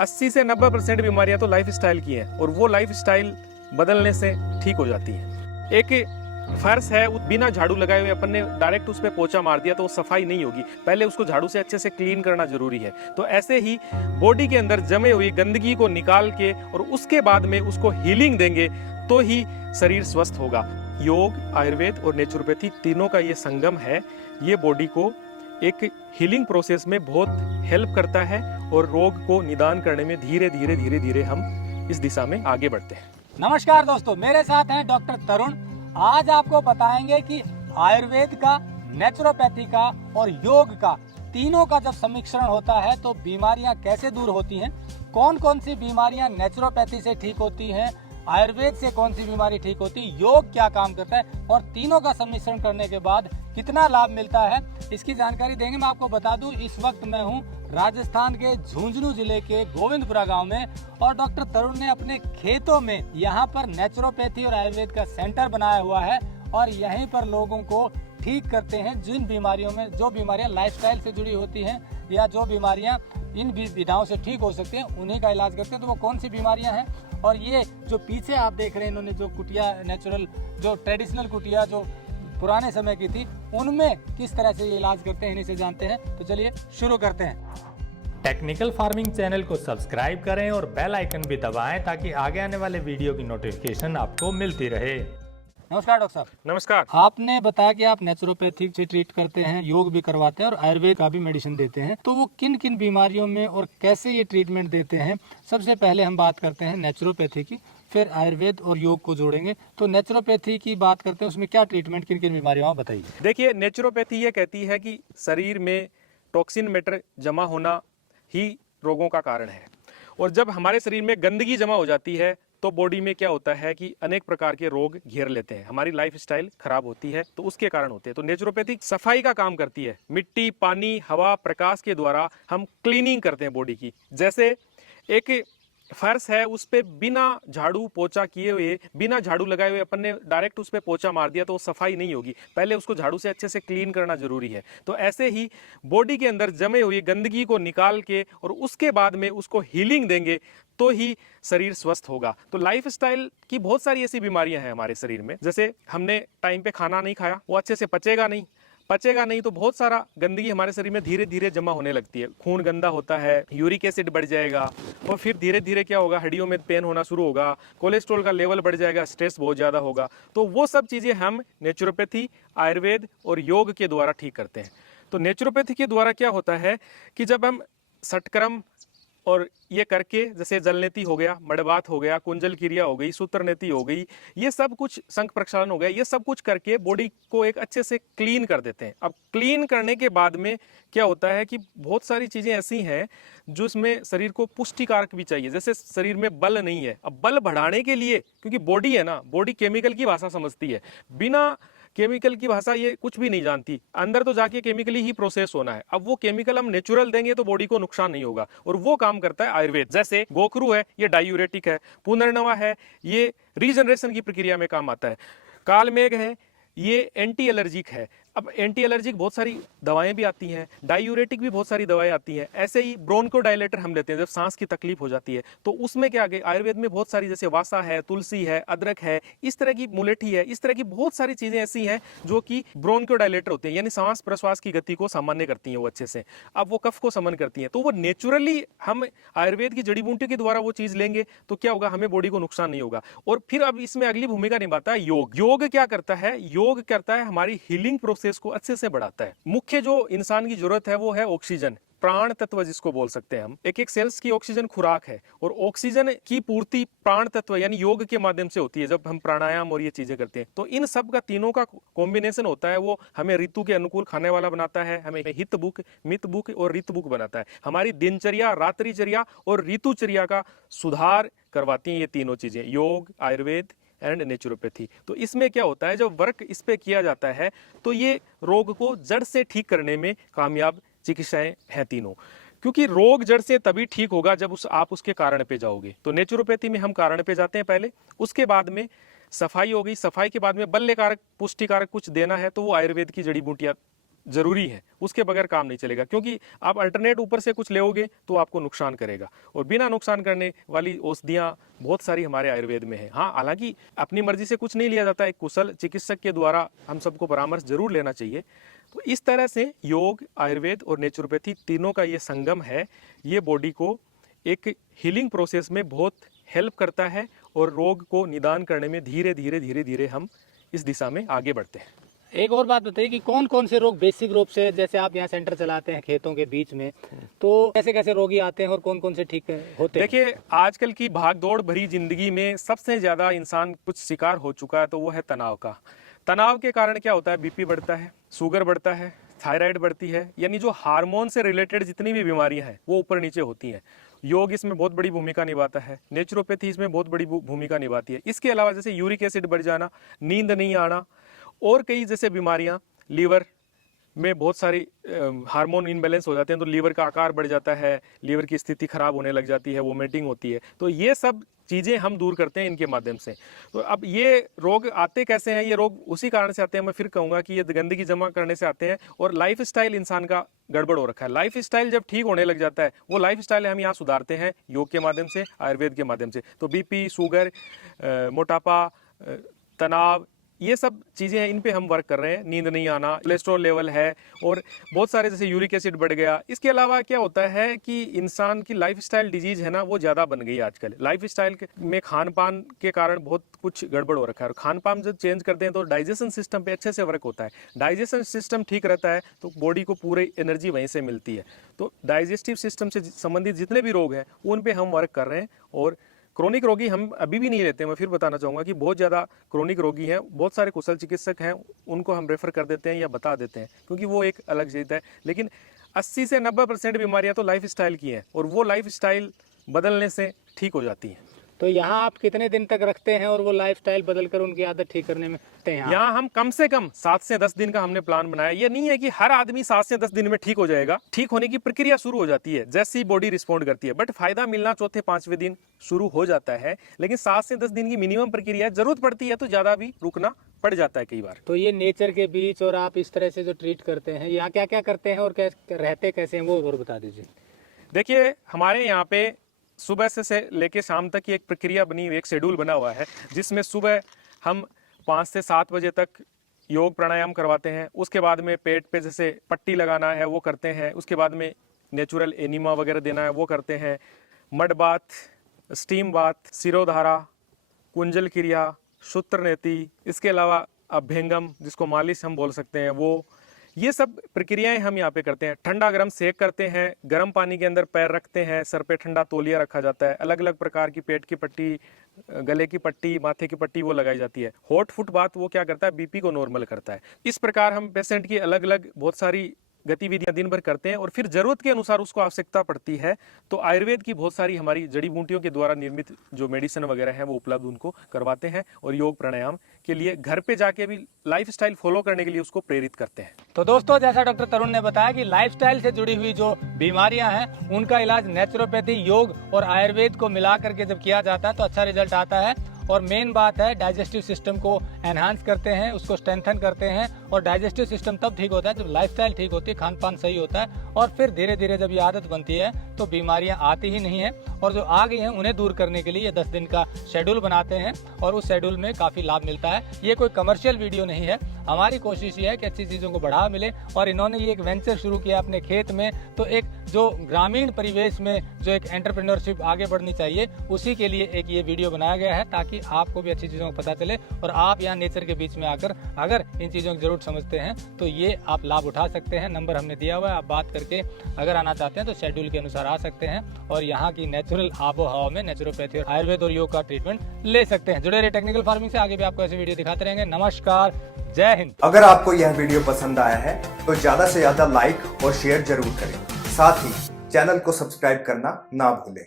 80 से 90% बीमारियां तो लाइफ स्टाइल की हैं और वो लाइफ स्टाइल बदलने से ठीक हो जाती हैं। एक फर्श है, बिना झाड़ू लगाए हुए अपन ने डायरेक्ट उस पर पोछा मार दिया तो वो सफाई नहीं होगी, पहले उसको झाड़ू से अच्छे से क्लीन करना जरूरी है। तो ऐसे ही बॉडी के अंदर जमे हुई गंदगी को निकाल के और उसके बाद में उसको हीलिंग देंगे तो ही शरीर स्वस्थ होगा। योग, आयुर्वेद और नेचुरोपैथी तीनों का ये संगम है। ये बॉडी को एक हीलिंग प्रोसेस में बहुत हेल्प करता है और रोग को निदान करने में धीरे धीरे धीरे धीरे हम इस दिशा में आगे बढ़ते हैं। नमस्कार दोस्तों, मेरे साथ हैं डॉक्टर तरुण। आज आपको बताएंगे कि आयुर्वेद का, नेचुरोपैथी का और योग का तीनों का जब समिश्रण होता है तो बीमारियां कैसे दूर होती हैं, कौन कौन सी बीमारियां नेचुरोपैथी से ठीक होती हैं, आयुर्वेद से कौन सी बीमारी ठीक होती है, योग क्या काम करता है और तीनों का सम्मिश्रण करने के बाद कितना लाभ मिलता है, इसकी जानकारी देंगे। मैं आपको बता दूं, इस वक्त मैं हूं राजस्थान के झुंझुनू जिले के गोविंदपुरा गांव में और डॉक्टर तरुण ने अपने खेतों में यहाँ पर नेचुरोपैथी और आयुर्वेद का सेंटर बनाया हुआ है और यहीं पर लोगों को ठीक करते हैं जिन बीमारियों में, जो बीमारियां लाइफस्टाइल से जुड़ी होती हैं या जो बीमारियां इन विधाओं से ठीक हो सकती हैं, उन्हीं का इलाज करते हैं। तो वो कौन सी बीमारियां हैं और ये जो पीछे आप देख रहे हैं, इन्होंने जो कुटिया, नेचुरल जो ट्रेडिशनल कुटिया जो पुराने समय की थी, उनमें किस तरह से ये इलाज करते हैं, इन्हीं से जानते हैं। तो चलिए शुरू करते हैं। टेक्निकल फार्मिंग चैनल को सब्सक्राइब करें और बेल आइकन भी दबाएं ताकि आगे आने वाले वीडियो की नोटिफिकेशन आपको मिलती रहे। नमस्कार डॉक्टर साहब। नमस्कार। आपने बताया कि आप नेचुरोपैथिक से ट्रीट करते हैं, योग भी करवाते हैं और आयुर्वेद का भी मेडिसिन देते हैं। तो वो किन किन बीमारियों में और कैसे ये ट्रीटमेंट देते हैं? सबसे पहले हम बात करते हैं नेचुरोपैथी की, फिर आयुर्वेद और योग को जोड़ेंगे। तो नेचुरोपैथी की बात करते हैं, उसमें क्या ट्रीटमेंट, किन किन बीमारियों में बताइए। देखिए, नेचुरोपैथी ये कहती है कि शरीर में टॉक्सिन मैटर जमा होना ही रोगों का कारण है और जब हमारे शरीर में गंदगी जमा हो जाती है तो बॉडी में क्या होता है कि अनेक प्रकार के रोग घेर लेते हैं, हमारी लाइफस्टाइल खराब होती है तो उसके कारण होते हैं। तो नेचुरोपैथी सफाई का काम करती है, मिट्टी, पानी, हवा, प्रकाश के द्वारा हम क्लीनिंग करते हैं बॉडी की। जैसे एक फर्श है, उस पे बिना झाड़ू पोछा किए हुए, बिना झाड़ू लगाए हुए अपन ने डायरेक्ट उस पे पोछा मार दिया तो वो सफाई नहीं होगी, पहले उसको झाड़ू से अच्छे से क्लीन करना जरूरी है। तो ऐसे ही बॉडी के अंदर जमे हुई गंदगी को निकाल के और उसके बाद में उसको हीलिंग देंगे तो ही शरीर स्वस्थ होगा। तो लाइफस्टाइल की बहुत सारी ऐसी बीमारियां हैं हमारे शरीर में, जैसे हमने टाइम पे खाना नहीं खाया, वो अच्छे से पचेगा नहीं तो बहुत सारा गंदगी हमारे शरीर में धीरे धीरे जमा होने लगती है, खून गंदा होता है, यूरिक एसिड बढ़ जाएगा और फिर धीरे धीरे क्या होगा, हड्डियों में पेन होना शुरू होगा, कोलेस्ट्रॉल का लेवल बढ़ जाएगा, स्ट्रेस बहुत ज़्यादा होगा। तो वो सब चीज़ें हम नेचुरोपैथी, आयुर्वेद और योग के द्वारा ठीक करते हैं। तो नेचुरोपैथी के द्वारा क्या होता है कि जब हम षटक्रम और ये करके, जैसे जलनेति हो गया, मड़बात हो गया, कुंजल क्रिया हो गई, सूत्रनेति हो गई, ये सब कुछ, शंख प्रक्षालन हो गया, ये सब कुछ करके बॉडी को एक अच्छे से क्लीन कर देते हैं। अब क्लीन करने के बाद में क्या होता है कि बहुत सारी चीज़ें ऐसी हैं जो इसमें शरीर को पुष्टिकारक भी चाहिए। जैसे शरीर में बल नहीं है, अब बल बढ़ाने के लिए, क्योंकि बॉडी है ना, बॉडी केमिकल की भाषा समझती है, बिना केमिकल की भाषा ये कुछ भी नहीं जानती, अंदर तो जाके केमिकली ही प्रोसेस होना है। अब वो केमिकल हम नेचुरल देंगे तो बॉडी को नुकसान नहीं होगा और वो काम करता है आयुर्वेद। जैसे गोखरू है, ये डायूरेटिक है, पुनर्नवा है, ये रीजनरेशन की प्रक्रिया में काम आता है, कालमेघ है, ये एंटी एलर्जिक है। अब एंटी एलर्जिक बहुत सारी दवाएं भी आती हैं, डायूरेटिक भी बहुत सारी दवाएं आती हैं। ऐसे ही ब्रोंकोडायलेटर हम लेते हैं जब सांस की तकलीफ हो जाती है, तो उसमें क्या आगे आयुर्वेद में बहुत सारी, जैसे वासा है, तुलसी है, अदरक है, इस तरह की मुलेठी है, इस तरह की बहुत सारी चीजें ऐसी हैं जो कि ब्रोंकोडायलेटर होते हैं, यानी सांस प्रश्वास की गति को सामान्य करती हैं वो अच्छे से। अब वो कफ को समन करती हैं, तो वो नेचुरली हम आयुर्वेद की जड़ी बूटी के द्वारा वो चीज लेंगे तो क्या होगा, हमें बॉडी को नुकसान नहीं होगा। और फिर अब इसमें अगली भूमिका निभाता है योग। योग क्या करता है? योग करता है हमारी हीलिंग प्रोसेस को अच्छे से बढ़ाता है। मुख्य जो इंसान की जरूरत है वो है ऑक्सीजन, प्राण तत्व जिसको बोल सकते हैं हम। एक एक सेल्स की ऑक्सीजन खुराक है और ऑक्सीजन की पूर्ति प्राण तत्व यानी योग के माध्यम से होती है जब हम प्राणायाम और ये चीजें करते हैं। तो इन सब का, तीनों का कॉम्बिनेशन होता है, वो हमें ऋतु के अनुकूल खाने वाला बनाता है, हमें हित बुक, मित बुक और ऋतु बुक बनाता है। हमारी दिनचर्या, रात्रिचर्या और ऋतुचर्या का सुधार करवाती हैं ये तीनों चीजें, योग, आयुर्वेद एंड नेचुरोपैथी। तो इसमें क्या होता है, जब वर्क इस पे किया जाता है तो ये रोग को जड़ से ठीक करने में कामयाब चिकित्साएं हैं तीनों, क्योंकि रोग जड़ से तभी ठीक होगा जब आप उसके कारण पे जाओगे। तो नेचुरोपैथी में हम कारण पे जाते हैं पहले, उसके बाद में सफाई हो गई, सफाई के बाद में बल्यकारक, पुष्टिकारक कुछ देना है तो वो आयुर्वेद की जड़ी बूटियां जरूरी है, उसके बगैर काम नहीं चलेगा, क्योंकि आप अल्टरनेट ऊपर से कुछ लेओगे तो आपको नुकसान करेगा, और बिना नुकसान करने वाली औषधियाँ बहुत सारी हमारे आयुर्वेद में है। हाँ, हालांकि अपनी मर्जी से कुछ नहीं लिया जाता, एक कुशल चिकित्सक के द्वारा हम सबको परामर्श जरूर लेना चाहिए। तो इस तरह से योग, आयुर्वेद और नेचुरोपैथी तीनों का ये संगम है, ये बॉडी को एक हीलिंग प्रोसेस में बहुत हेल्प करता है, और रोग को निदान करने में धीरे धीरे हम इस दिशा में आगे बढ़ते हैं। एक और बात बताइए कि कौन कौन से रोग बेसिक रूप से, जैसे आप यहाँ सेंटर चलाते हैं खेतों के बीच में, तो कैसे कैसे रोगी आते हैं और कौन कौन से ठीक होते हैं? देखिए, आजकल की भागदौड़ भरी जिंदगी में सबसे ज्यादा इंसान कुछ शिकार हो चुका है, तो वो है तनाव का। तनाव के कारण क्या होता है, बीपी बढ़ता है, शुगर बढ़ता है, थायराइड बढ़ती है, यानी जो हार्मोन से रिलेटेड जितनी भी बीमारियां हैं वो ऊपर नीचे होती हैं। योग इसमें बहुत बड़ी भूमिका निभाता है, नेचुरोपैथी इसमें बहुत बड़ी भूमिका निभाती है। इसके अलावा जैसे यूरिक एसिड बढ़ जाना, नींद नहीं आना, और कई जैसे बीमारियां, लीवर में बहुत सारी हार्मोन इनबैलेंस हो जाते हैं, तो लीवर का आकार बढ़ जाता है, लीवर की स्थिति खराब होने लग जाती है, वोमिटिंग होती है। तो ये सब चीज़ें हम दूर करते हैं इनके माध्यम से। तो अब ये रोग आते कैसे हैं, ये रोग उसी कारण से आते हैं, मैं फिर कहूँगा कि ये गंदगी जमा करने से आते हैं, और लाइफ स्टाइल इंसान का गड़बड़ हो रखा है। लाइफ स्टाइल जब ठीक होने लग जाता है, वो लाइफ स्टाइल हम यहाँ सुधारते हैं योग के माध्यम से, आयुर्वेद के माध्यम से। तो बीपी, शुगर, मोटापा, तनाव, ये सब चीज़ें हैं, इन पे हम वर्क कर रहे हैं। नींद नहीं आना, कोलेस्ट्रॉल लेवल है, और बहुत सारे जैसे यूरिक एसिड बढ़ गया। इसके अलावा क्या होता है कि इंसान की लाइफस्टाइल डिजीज है ना, वो ज़्यादा बन गई है आजकल। लाइफस्टाइल में खान पान के कारण बहुत कुछ गड़बड़ हो रखा है, और खान पान जब चेंज करते हैं तो डाइजेशन सिस्टम पे अच्छे से वर्क होता है। डाइजेशन सिस्टम ठीक रहता है तो बॉडी को पूरी एनर्जी वहीं से मिलती है। तो डाइजेस्टिव सिस्टम से संबंधित जितने भी रोग हैं उन पर हम वर्क कर रहे हैं। और क्रोनिक रोगी हम अभी भी नहीं लेते। मैं फिर बताना चाहूँगा कि बहुत ज़्यादा क्रोनिक रोगी हैं, बहुत सारे कुशल चिकित्सक हैं, उनको हम रेफ़र कर देते हैं या बता देते हैं, क्योंकि वो एक अलग चीज़ है। लेकिन 80 से 90% बीमारियां तो लाइफ स्टाइल की हैं, और वो लाइफ स्टाइल बदलने से ठीक हो जाती हैं। तो यहाँ आप कितने दिन तक रखते हैं और वो लाइफस्टाइल बदलकर उनकी आदत ठीक करने में हैं? यहाँ हम कम से कम 7 से 10 दिन का हमने प्लान बनाया। ये नहीं है कि हर आदमी 7 से 10 दिन में ठीक हो जाएगा। ठीक होने की प्रक्रिया शुरू हो जाती है जैसे ही बॉडी रिस्पॉन्ड करती है, बट फायदा मिलना चौथे 5वें दिन शुरू हो जाता है। लेकिन 7 से 10 दिन की मिनिमम प्रक्रिया, जरूरत पड़ती है तो ज्यादा भी रुकना पड़ जाता है कई बार। तो ये नेचर के बीच और आप इस तरह से जो ट्रीट करते हैं, यहाँ क्या क्या करते हैं और रहते कैसे हैं, वो और बता दीजिए। देखिए, हमारे यहाँ पे सुबह से लेके शाम तक की एक प्रक्रिया बनी हुई, एक शेड्यूल बना हुआ है, जिसमें सुबह हम 5 से 7 बजे तक योग प्राणायाम करवाते हैं। उसके बाद में पेट पे जैसे पट्टी लगाना है वो करते हैं। उसके बाद में नेचुरल एनिमा वगैरह देना है वो करते हैं। मड बाथ, स्टीम बाथ, सिरोधारा, कुंजल क्रिया, सूत्रनेति, इसके अलावा अभ्यंगम जिसको मालिश हम बोल सकते हैं, वो ये सब प्रक्रियाएं हम यहाँ पे करते हैं। ठंडा गर्म सेक करते हैं, गर्म पानी के अंदर पैर रखते हैं, सर पे ठंडा तौलिया रखा जाता है, अलग अलग प्रकार की पेट की पट्टी, गले की पट्टी, माथे की पट्टी वो लगाई जाती है। हॉट फुट बाथ वो क्या करता है, बीपी को नॉर्मल करता है। इस प्रकार हम पेशेंट की अलग अलग बहुत सारी गतिविधियां दिन भर करते हैं, और फिर जरूरत के अनुसार उसको आवश्यकता पड़ती है तो आयुर्वेद की बहुत सारी हमारी जड़ी बूटियों के द्वारा निर्मित जो मेडिसिन वगैरह है वो उपलब्ध उनको करवाते हैं, और योग प्राणायाम के लिए घर पे जाके भी लाइफस्टाइल फॉलो करने के लिए उसको प्रेरित करते हैं। तो दोस्तों, जैसा डॉक्टर तरुण ने बताया कि लाइफस्टाइल से जुड़ी हुई जो बीमारियां हैं उनका इलाज नेचुरोपैथी, योग और आयुर्वेद को मिला करके जब किया जाता है तो अच्छा रिजल्ट आता है। और मेन बात है, डाइजेस्टिव सिस्टम को एनहांस करते हैं, उसको स्ट्रेंथन करते हैं, और डाइजेस्टिव सिस्टम तब ठीक होता है जब लाइफस्टाइल ठीक होती है, खान पान सही होता है, और फिर धीरे धीरे जब ये आदत बनती है तो बीमारियां आती ही नहीं है। और जो आ गई हैं उन्हें दूर करने के लिए ये 10 दिन का शेड्यूल बनाते हैं, और उस शेड्यूल में काफ़ी लाभ मिलता है। ये कोई कमर्शियल वीडियो नहीं है, हमारी कोशिश ये है कि अच्छी चीज़ों को बढ़ावा मिले। और इन्होंने ये एक वेंचर शुरू किया अपने खेत में, तो एक जो ग्रामीण परिवेश में जो एक एंटरप्रेन्योरशिप आगे बढ़नी चाहिए, उसी के लिए एक ये वीडियो बनाया गया है, ताकि आपको भी अच्छी चीज़ों को पता चले, और आप यहाँ नेचर के बीच में आकर अगर इन चीज़ों की जरूरत समझते हैं तो ये आप लाभ उठा सकते हैं। नंबर हमने दिया हुआ है, आप बात करके अगर आना चाहते हैं तो शेड्यूल के अनुसार आ सकते हैं, और यहाँ की नेचुरल आबो हवा में नेचुरोपैथी और आयुर्वेद और योग का ट्रीटमेंट ले सकते हैं। जुड़े रहिए टेक्निकल फार्मिंग से, आगे भी आपको ऐसे वीडियो दिखाते रहेंगे। नमस्कार, जय हिंद। अगर आपको यह वीडियो पसंद आया है तो ज्यादा से ज्यादा लाइक और शेयर जरूर करें। साथ ही चैनल को सब्सक्राइब करना ना भूलें।